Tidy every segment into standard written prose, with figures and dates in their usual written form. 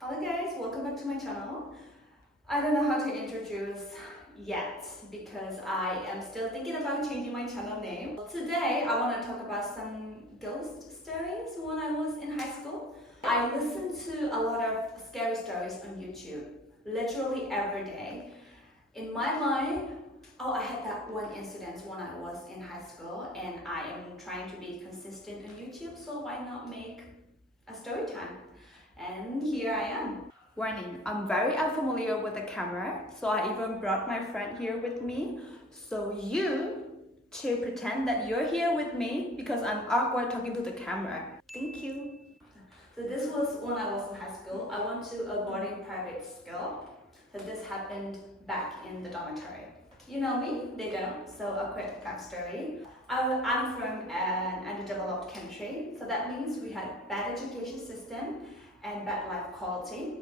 Hello guys, welcome back to my channel. I don't know how to introduce yet because I am still thinking about changing my channel name. Today I want to talk about some ghost stories when I was in high school. I listened to a lot of scary stories on YouTube, literally every day. In my mind, I had that one incident when I was in high school and I am trying to be consistent on YouTube, so why not make a story time? And here I am. Warning, I'm very unfamiliar with the camera, so I even brought my friend here with me. So you to pretend that you're here with me because I'm awkward talking to the camera. Thank you. So this was when I was in high school. I went to a boarding private school. So this happened back in the dormitory. You know me, they don't. So a quick backstory. I'm from an underdeveloped country, so that means we had bad education system and bad life quality.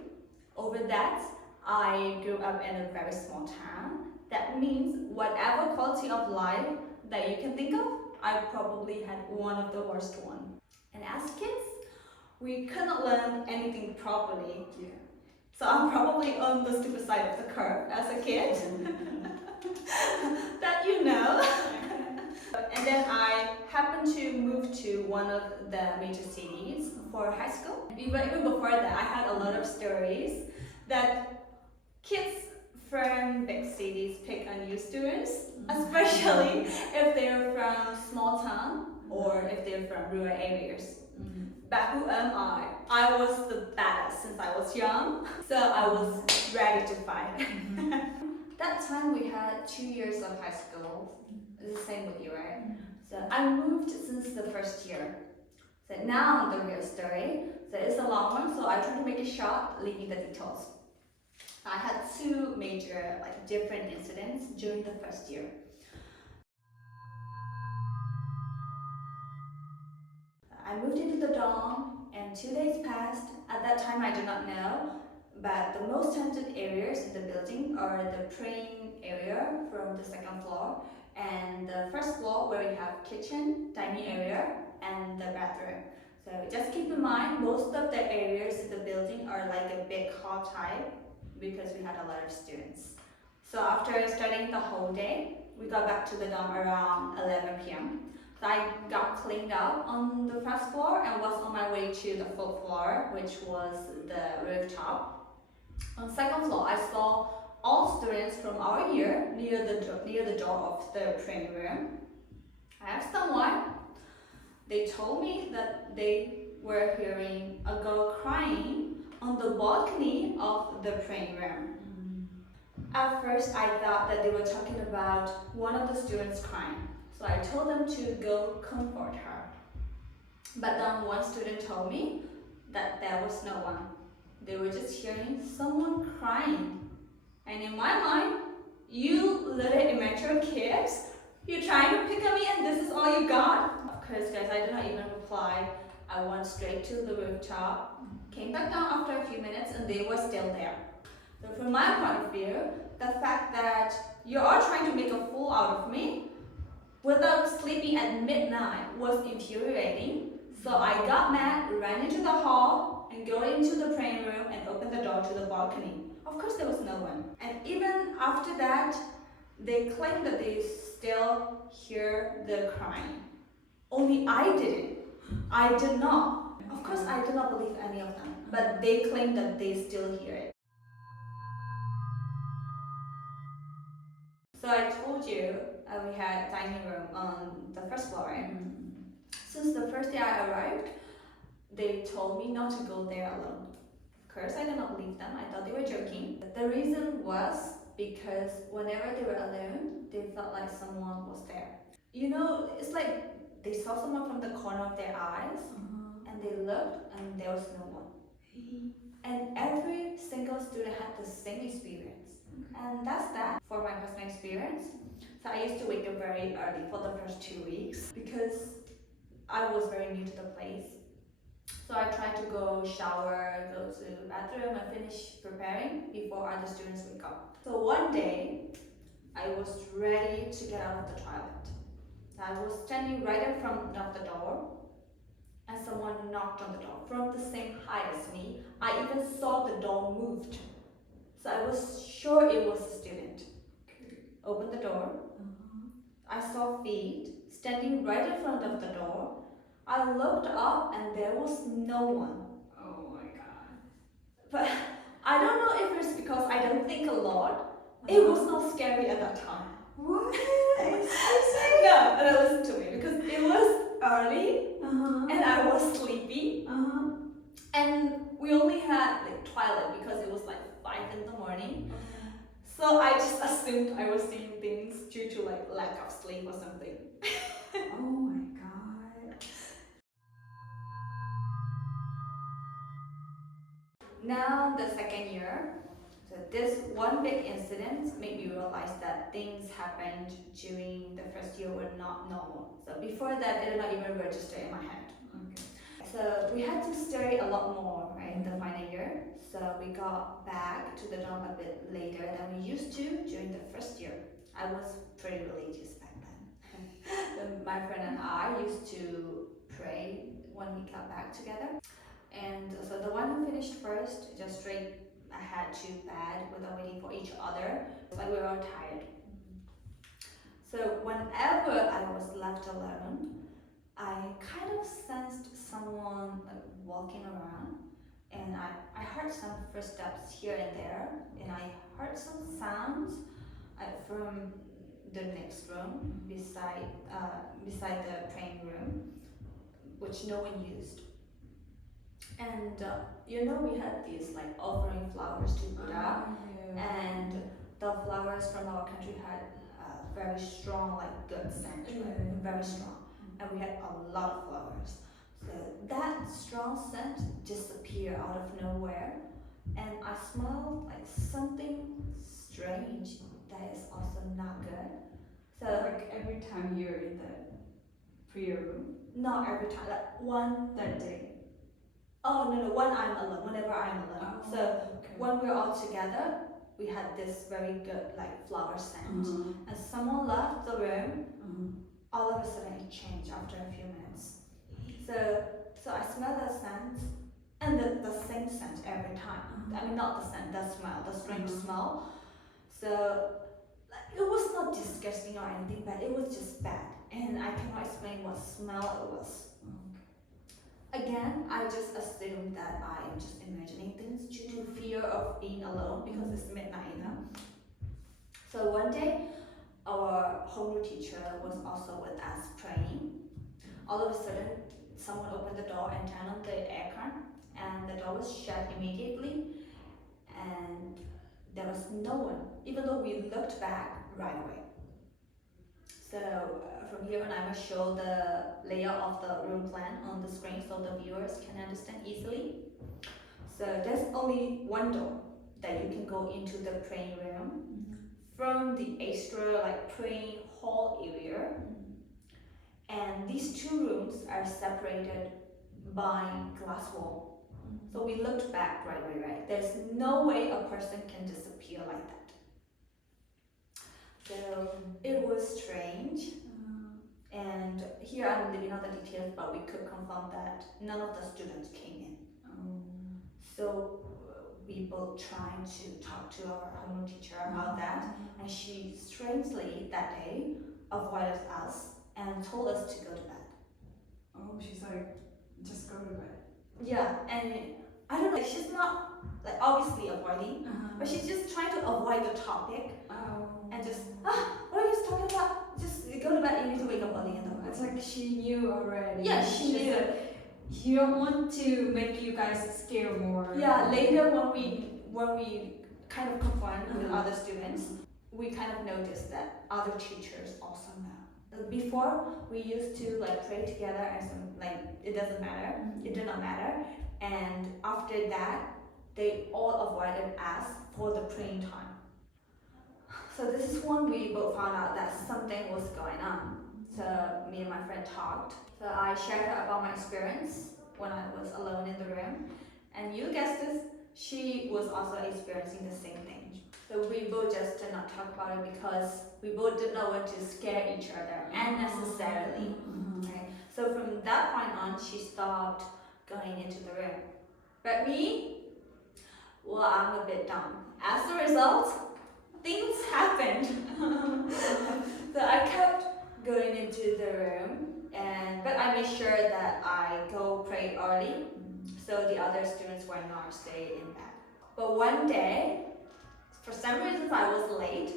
Over that, I grew up in a very small town. That means whatever quality of life that you can think of, I probably had one of the worst one. And as kids, we couldn't learn anything properly. Yeah. So I'm probably on the stupid side of the curve as a kid. That you know. And then I happened to move to one of the major cities for high school. Even before that, I had a lot of stories that kids from big cities pick on you students, especially if they're from small town or if they're from rural areas. But who am I? I was the baddest since I was young, so I was ready to fight. That time we had 2 years of high school. It's the same with you, right? So I moved since the first year. So now the real story. So it's a long one, so I try to make it short, leaving the details. I had two major, different incidents during the first year. I moved into the dorm, and 2 days passed. At that time, I did not know, but the most haunted areas in the building are the praying area from the second floor, and the first floor where we have kitchen, dining area, and the bathroom. So just keep in mind, most of the areas in the building are like a big hall type because we had a lot of students. So after studying the whole day, we got back to the dorm around 11 p.m. So I got cleaned up on the first floor and was on my way to the fourth floor, which was the rooftop. On the second floor, I saw all students from our year near the door of the praying room. I asked them why. They told me that they were hearing a girl crying on the balcony of the praying room. At first, I thought that they were talking about one of the students crying. So I told them to go comfort her. But then one student told me that there was no one. They were just hearing someone crying. And in my mind, you little immature kids, you're trying to pick on me and this is all you got? Of course, guys, I did not even reply. I went straight to the rooftop, came back down after a few minutes and they were still there. So from my point of view, the fact that you're all trying to make a fool out of me without sleeping at midnight was infuriating. So I got mad, ran into the hall, and go into the praying room and opened the door to the balcony. Of course, there was no one. And even after that, they claimed that they still hear the crying. Only I didn't. I did not. Of course, I did not believe any of them, but they claimed that they still hear it. So I told you we had dining room on the first floor, right? Since the first day I arrived, they told me not to go there alone. Of course, I did not believe them. I thought they were joking. But the reason was because whenever they were alone, they felt like someone was there. You know, it's like they saw someone from the corner of their eyes, and they looked, and there was no one. And every single student had the same experience. And that's that for my personal experience. So I used to wake up very early for the first 2 weeks because I was very new to the place. So I tried to go shower, go to the bathroom and finish preparing before other students wake up. So one day, I was ready to get out of the toilet. I was standing right in front of the door and someone knocked on the door from the same height as me. I even saw the door moved. So I was sure it was a student. Opened the door. I saw feet standing right in front of the door. I looked up and there was no one. Oh my god. But I don't know if it's because I don't think a lot. It was not scary at that time. What? No, listen to me, because it was early and I was sleepy. And we only had like twilight because it was like 5 in the morning. So I just assumed I was seeing things due to like lack of sleep or something. Oh my god. Now the second year, so this one big incident made me realize that things happened during the first year were not normal. So before that, it did not even register in my head. Okay. So we had to study a lot more, right, in the final year. So we got back to the dorm a bit later than we used to during the first year. I was pretty religious back then. My friend and I used to pray when we got back together. And so the one who finished first just straight ahead to bed without waiting for each other. It's like we were all tired. So whenever I was left alone, I kind of sensed someone like walking around, and I heard some footsteps here and there, and I heard some sounds from the next room beside the praying room, which no one used. And we had these like offering flowers to Buddha, and the flowers from our country had very strong, like good scent, right? Very strong, and we had a lot of flowers. So that strong scent disappeared out of nowhere, and I smelled like something strange that is also not good. So like every time you're in that prayer room? Not every time, like one that day. Oh no, when I'm alone, whenever I'm alone. Oh, so okay. When we're all together, we had this very good like flower scent. And someone left the room, all of a sudden it changed after a few minutes. So I smell that scent, and the same scent every time. I mean, not the scent, the smell, the strange smell. So like, it was not disgusting or anything, but it was just bad, and I cannot explain what smell it was. Again, I just assumed that I am just imagining things due to fear of being alone because it's midnight, So one day, our homeroom teacher was also with us praying. All of a sudden, someone opened the door and turned on the aircon, and the door was shut immediately, and there was no one, even though we looked back right away. So from here on, I will show the layout of the room plan on the screen so the viewers can understand easily. So there's only one door that you can go into the praying room from the extra like praying hall area. And these two rooms are separated by glass wall. So we looked back right away, right? There's no way a person can disappear like that. So it was strange. And here I'm leaving out the details, but we could confirm that none of the students came in. So we both tried to talk to our homeroom teacher about that, and she strangely that day avoided us and told us to go to bed. Oh, she's like, just go to bed. Yeah, and I don't know, she's not like obviously avoiding, but she's just trying to avoid the topic. And just, what are you talking about? Just go to bed, you need to wake up early in the morning. It's like she knew already. Yeah, she knew. She don't want to make you guys scared more. Yeah, later when we kind of confirmed with other students, we kind of noticed that other teachers also know. Before, we used to like pray together and some like it doesn't matter, it did not matter. And after that, they all avoided us for the praying time. So this is when we both found out that something was going on. So me and my friend talked. So I shared about my experience when I was alone in the room. And you guessed this, she was also experiencing the same thing. So we both just did not talk about it because we both did not want to scare each other unnecessarily. Right? So from that point on, she stopped going into the room. But me, well, I'm a bit dumb. As a result, things happened. So I kept going into the room, but I made sure that I go pray early, so the other students were not stay in bed. But one day, for some reason I was late,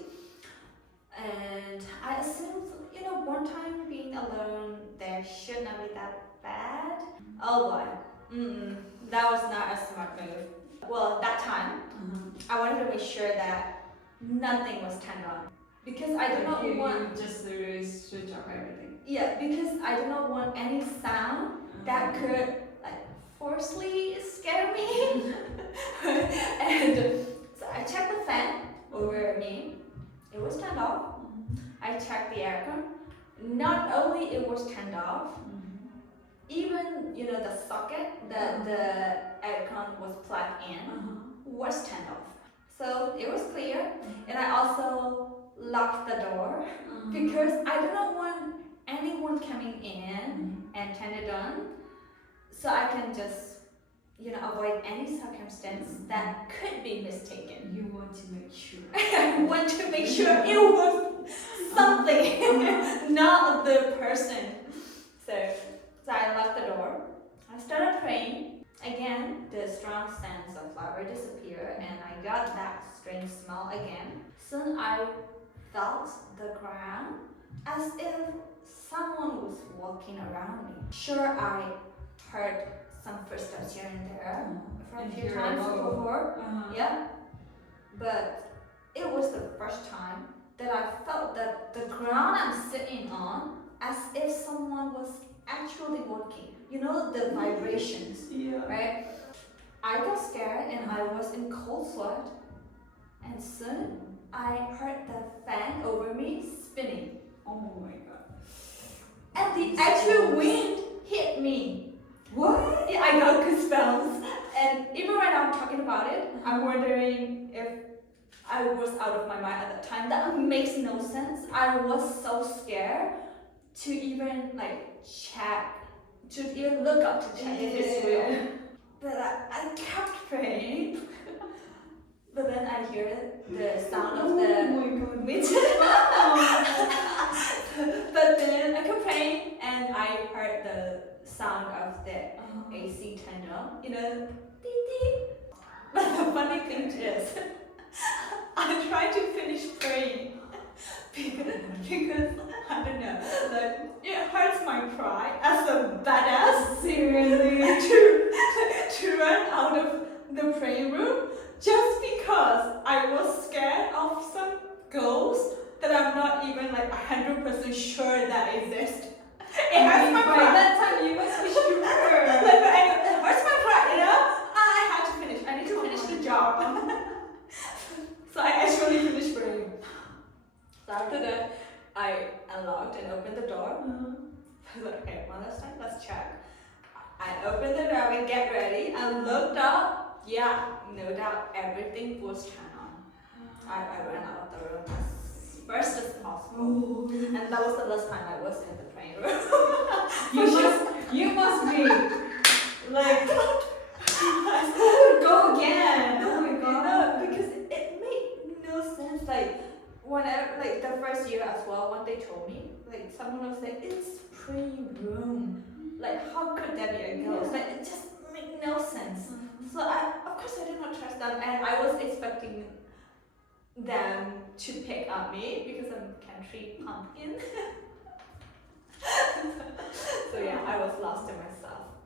and I assumed, one time being alone there should not be that bad. Oh boy, that was not a smart move. Well, that time, I wanted to make sure that nothing was turned on. Because I do not want... You just literally switch off everything. Yeah, because I do not want any sound that could forcefully scare me. And so I checked the fan over me. It was turned off. I checked the aircon. Not only it was turned off, even the socket that the aircon was plugged in was turned off. So it was clear, and I also locked the door because I do not want anyone coming in and turn it on, so I can just avoid any circumstance that could be mistaken. You want to make sure. I want to make sure it was something, not the person. So I locked the door. I started praying. Again, the strong sense of flower disappeared, and I got that strange smell again. Soon I felt the ground as if someone was walking around me. Sure, I heard some footsteps here and there from a few times before. Yeah, but it was the first time that I felt that the ground I'm sitting on as if someone was actually walking. The vibrations, right? I got scared and I was in cold sweat, and soon I heard the fan over me spinning. Oh my god. And the actual wind hit me. What? Yeah, I got goosebumps. And even right now I'm talking about it, I'm wondering if I was out of my mind at that time. That makes no sense. I was so scared to even check, to even look up to check if it's real. But I kept praying. But then I hear the sound of the wind. But then I kept praying and I heard the sound of the AC turned on. Beep beep. But the funny thing is, I tried to finish praying because I don't know, it hurts my pride as a badass, seriously, to run out of the praying room just because I was scared of some ghost that I'm not even 100% sure that exist. It hurts my pride. By that time you must be sure. It hurts my pride, I had to finish. I need to finish the job. So I actually finished praying. So after that, I unlocked and opened the door. I was like, okay, one last time, let's check. I opened the door and get ready. I looked up. Yeah, no doubt everything was turned on. I ran out of the room as first as possible. And that was the last time I was in the praying room. You must be go again. Oh my god. Because it made no sense. Whenever, the first year as well, when they told me, someone was like, it's praying room. How could that be a ghost? It just made no sense. So of course I did not trust them, and I was expecting them to pick up me because I'm country pumpkin. So yeah, I was lost in myself.